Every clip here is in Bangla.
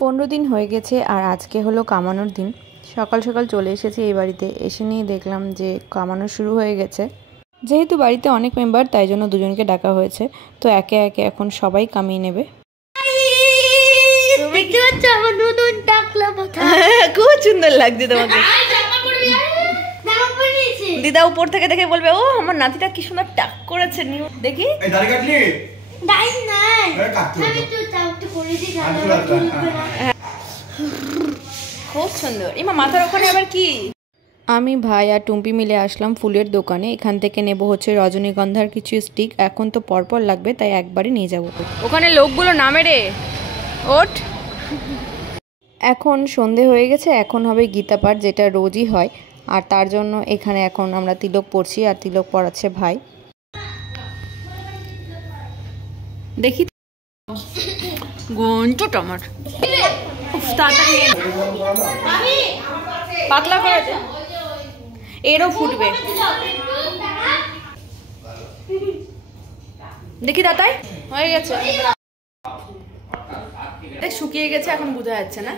15 দিন হয়ে গেছে আর আজকে হলো কামানোর দিন। সকাল সকাল চলে এসেছি এই বাড়িতে, এসে নিয়ে দেখলাম যে কামানো শুরু হয়ে গেছে। যেহেতু বাড়িতে অনেক মেম্বার তাই জন্য দুজনকে ডাকা হয়েছে, তো একে একে এখন সবাই কামিয়ে নেবে। খুব সুন্দর লাগছে তোমাকে। দিদা উপর থেকে দেখে বলবে ও আমার নাতিটা কি সুন্দর টাক করেছে। নিউ দেখি খুব সুন্দর। এমা মাথার ওখানে আবার কি? আমি ভাই আর টুম্পি মিলে আসলাম ফুলের দোকানে। এখান থেকে নেব হচ্ছে রজনীগন্ধার কিছু স্টিক। এখন তো পরপর লাগবে তাই একবারে নিয়ে যাব। ওখানে লোকগুলো নামে রে, ওঠ। এখন সন্ধে হয়ে গেছে, এখন হবে গীতা পাঠ, যেটা রোজই হয়। আর তার জন্য এখানে এখন আমরা তিলক পড়ছি আর তিলক পড়াচ্ছে ভাই। দেখি গন্টু টমাট পাতলা করে এরও ফুটবে। দেখি দাতাই হয়ে গেছে, দেখ শুকিয়ে গেছে, এখন বোঝা যাচ্ছে না।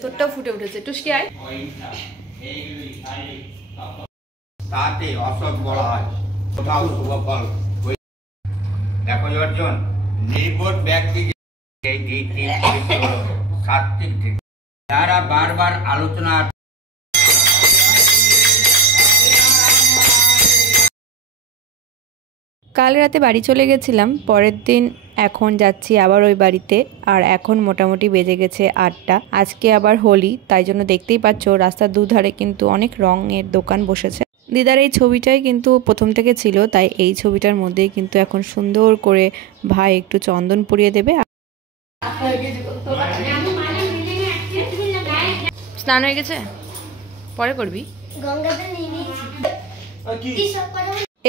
তোরটাও ফুটে উঠেছে। টুসকি আয়। তাতে অসৎ বলা হয়, কোথাও শুভ ফল। দেখো অর্জুন, নির্বোধ ব্যক্তি এই দিকটি হলো সাত্বিক দিক, যারা বারবার আলোচনা। কাল রাতে বাড়ি চলে গেছিলাম, পরের দিন এখন যাচ্ছি আবার ওই বাড়িতে। আর এখন মোটামুটি বেজে গেছে 8টা। আজকে আবার হোলি, তাই জন্য দেখতেই পাচ্ছ রাস্তার দুধারে কিন্তু অনেক রঙের দোকান বসেছে। দিদার এই ছবিটাই কিন্তু প্রথম থেকে ছিল, তাই এই ছবিটার মধ্যেই কিন্তু এখন সুন্দর করে ভাই একটু চন্দন পরিয়ে দেবে। স্নান হয়ে গেছে, পরে করবি।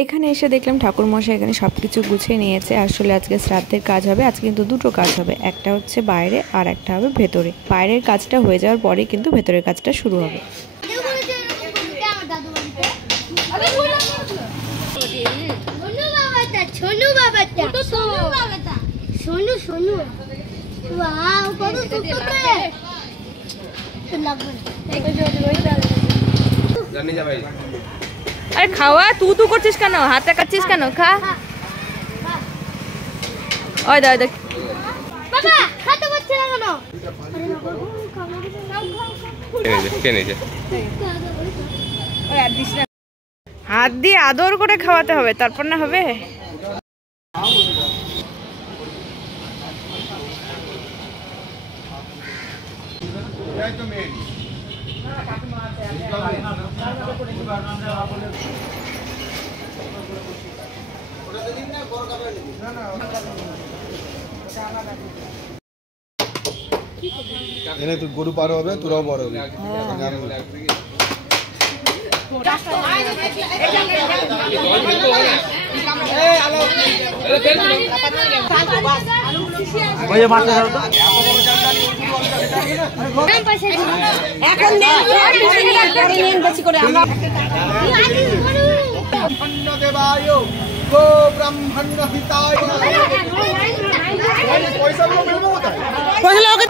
এখানে এসে দেখলাম ঠাকুরমশাই এখানে সবকিছু গুছিয়ে নিয়েছে। আসলে আজকে শ্রাদ্ধের কাজ হবে, আজকে কিন্তু দুটো কাজ হবে, একটা হচ্ছে বাইরে আর একটা হবে ভেতরে। বাইরের কাজটা হয়ে যাওয়ার পরে কিন্তু ভেতরের কাজটা শুরু হবে। আরে খাওয়া, তু করছিস কেন? হাতে কাটছিস কেন? খা। ওই দা দেখ বাবা, খাতে পারছ না কেন? হাত দিয়ে আদর করে খাওয়াতে হবে, তারপর না হবে। এনে তুই গরু পার হবে, তোরাও বড় হবে।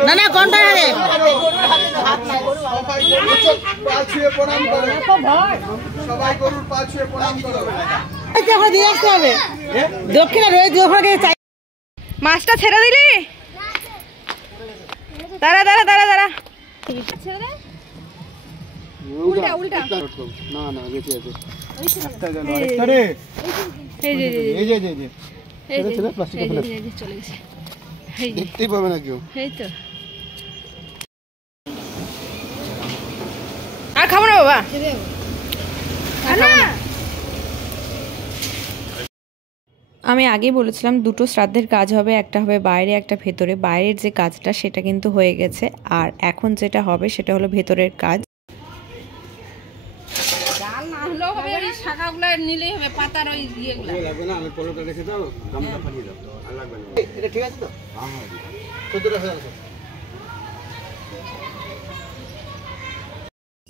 না না কোনটা রে? সবাই গরুর পা ছুঁয়ে প্রণাম করো। দিয়ে আসতে হবে। দক্ষিণে রয়েছে ওখানে। মাছটা ছেড়ে দিলি? দাঁড়া দাঁড়া দাঁড়া দাঁড়া। উল্টা উল্টা। না না বেঁচে আছে। দেখতেই পাবে না কেউ। আর খাবো না বাবা। আমি আগেই বলেছিলাম দুটো শ্রাদ্ধের কাজ হবে, একটা হবে বাইরে একটা ভেতরে। বাইরের যে কাজটা সেটা কিন্তু হয়ে গেছে, আর এখন যেটা হবে সেটা হলো ভেতরের কাজ।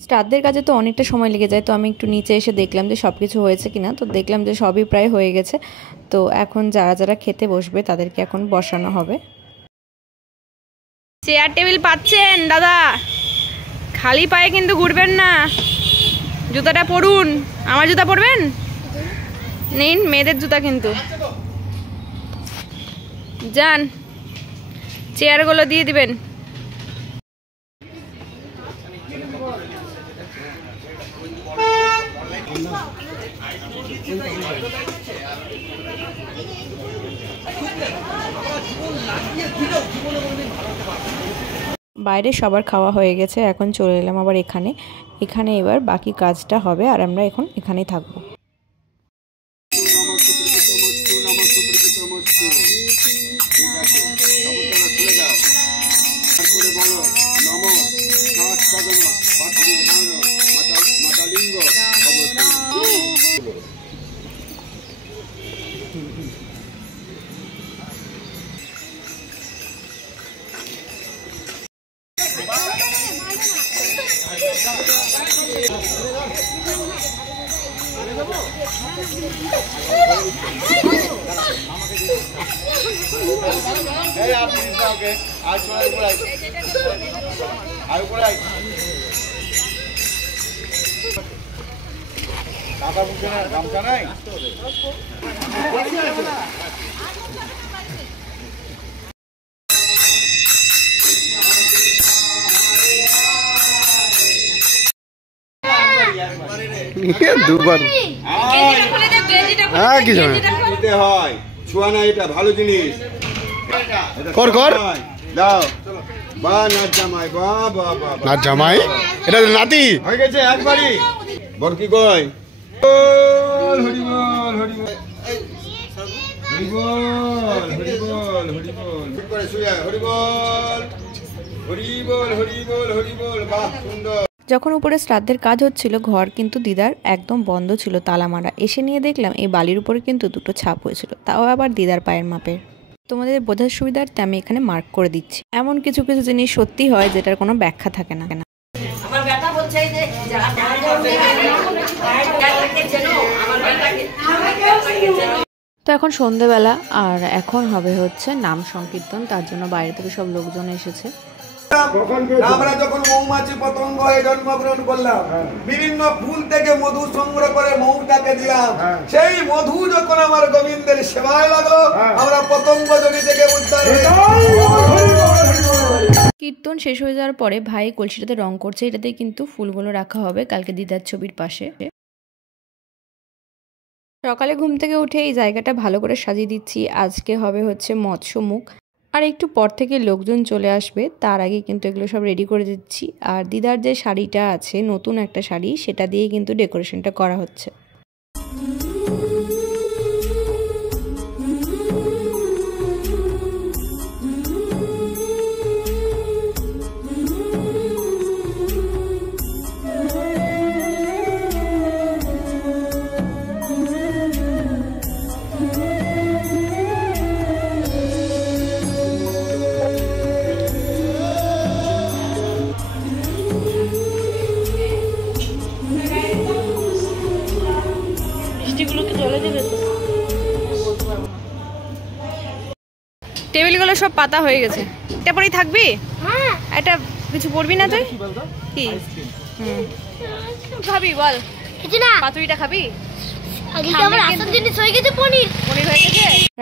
শ্রাদ্ধের কাজে তো অনেকটা সময় লেগে যায়, তো আমি একটু নিচে এসে দেখলাম যে সব কিছু হয়েছে কিনা। তো দেখলাম যে সবই প্রায় হয়ে গেছে। তো এখন যারা যারা খেতে বসবে তাদেরকে এখন বসানো হবে। চেয়ার টেবিল পাচ্ছেন দাদা, খালি পায়ে কিন্তু ঘুরবেন না, জুতাটা পরুন। আমার জুতা পরবেন? নিন, মেয়েদের জুতা কিন্তু। যান, চেয়ারগুলো দিয়ে দিবেন। বাইরে সবার খাওয়া হয়ে গেছে, এখন চলে এলাম আবার এখানে। এখানে এবার বাকি কাজটা হবে আর আমরা এখন এখানেই থাকবো। দুবার কিছু হয় ছুয়া না, এটা ভালো জিনিস। কর কর দাও বা নাচ জামাই, বা বা বা নাচ জামাই, এটা নাতি হয়ে গেছে একবারই। বল কি কয়? হরি বল, হরি বল, হরি বল, হরি বল, হরি বল, ঠিক করে শুয়ে হরি বল, হরি বল, হরি বল, হরি বল। বাহ, সুন্দর। যখন উপরে শ্রাদ্ধের কাজ হচ্ছিল, ঘর কিন্তু দিদার একদম বন্ধ ছিল, তালা মারা। এসে নিয়ে দেখলাম এই বালির উপরে কিন্তু দুটো ছাপ হয়েছিল, তাও আবার দিদার পায়ের মাপের। তোমাদের বোঝার সুবিধার্থে আমি এখানে মার্ক করে দিচ্ছি। এমন কিছু কিছু জিনিস সত্যি হয় যেটার কোনো ব্যাখ্যা থাকে না। তো এখন সন্ধেবেলা, আর এখন হবে হচ্ছে নাম সংকীর্তন। তার জন্য বাইরে থেকে সব লোকজন এসেছে। আমরা যখন মৌমাছি পতঙ্গ হয়ে জন্মগ্রহণ করলাম, বিভিন্ন ফুল থেকে মধু সংগ্রহ করে মৌটাকে দিলাম, সেই মধু যখন আমার গোবিন্দের সেবায় লাগলো, আমরা পতঙ্গ জনি থেকে উদ্ধার হয়ে। কীর্তন শেষ হয়ে যাওয়ার পরে ভাই কলসিটাতে রং করছে, এটাতে কিন্তু ফুলগুলো রাখা হবে কালকে দিদার ছবির পাশে। সকালে ঘুম থেকে উঠে এই জায়গাটা ভালো করে সাজিয়ে দিচ্ছি। আজকে হবে হচ্ছে মৎস্যমুখ, আর একটু পর থেকে লোকজন চলে আসবে, তার আগে কিন্তু এগুলো সব রেডি করে দিচ্ছি। আর দিদার যে শাড়িটা আছে, নতুন একটা শাড়ি, সেটা দিয়ে কিন্তু ডেকোরেশনটা করা হচ্ছে। টেবিলগুলো সব পাতা হয়ে গেছে। এটা পরেই থাকবি? এটা কিছু পড়বি না তুই? কি খাবি বল? পাতুরিটা খাবি?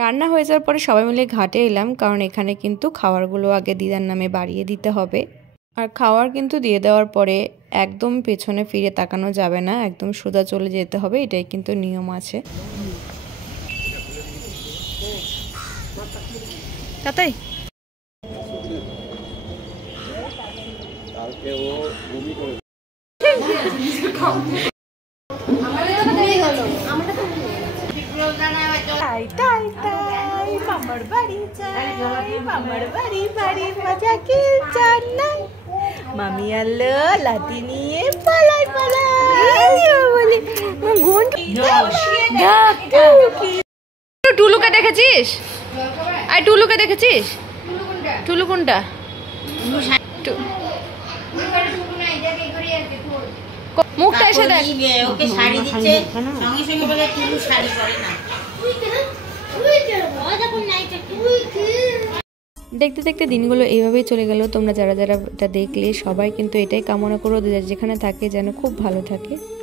রান্না হয়ে যাওয়ার পরে সবাই মিলে ঘাটে এলাম, কারণ এখানে কিন্তু খাবারগুলো আগে দিদার নামে বাড়িয়ে দিতে হবে। আর খাওয়ার কিন্তু দিয়ে দেওয়ার পরে একদম পেছনে ফিরে তাকানো যাবে না, একদম সোজা চলে যেতে হবে, এটাই কিন্তু নিয়ম আছে। তাই মামার বাড়ি যাই, মামার বাড়ি বাড়ি মজা কি জানাই, মামি আলো লাঠি নিয়ে পালাই পালাই বলি। টুলুকে দেখেছিস? আর টুলুকে দেখেছিস? টুলু কোনটা? মুখটা এসে দেখ। ওকে শাড়ি দিচ্ছে, সঙ্গে সঙ্গে বলে টুলু শাড়ি পরে না। দেখতে দেখতে দিনগুলো এইভাবেই চলে গেল। তোমরা যারা যারা এটা দেখলে সবাই কিন্তু এটাই কামনা করো, যেখানে থাকে যেন খুব ভালো থাকে।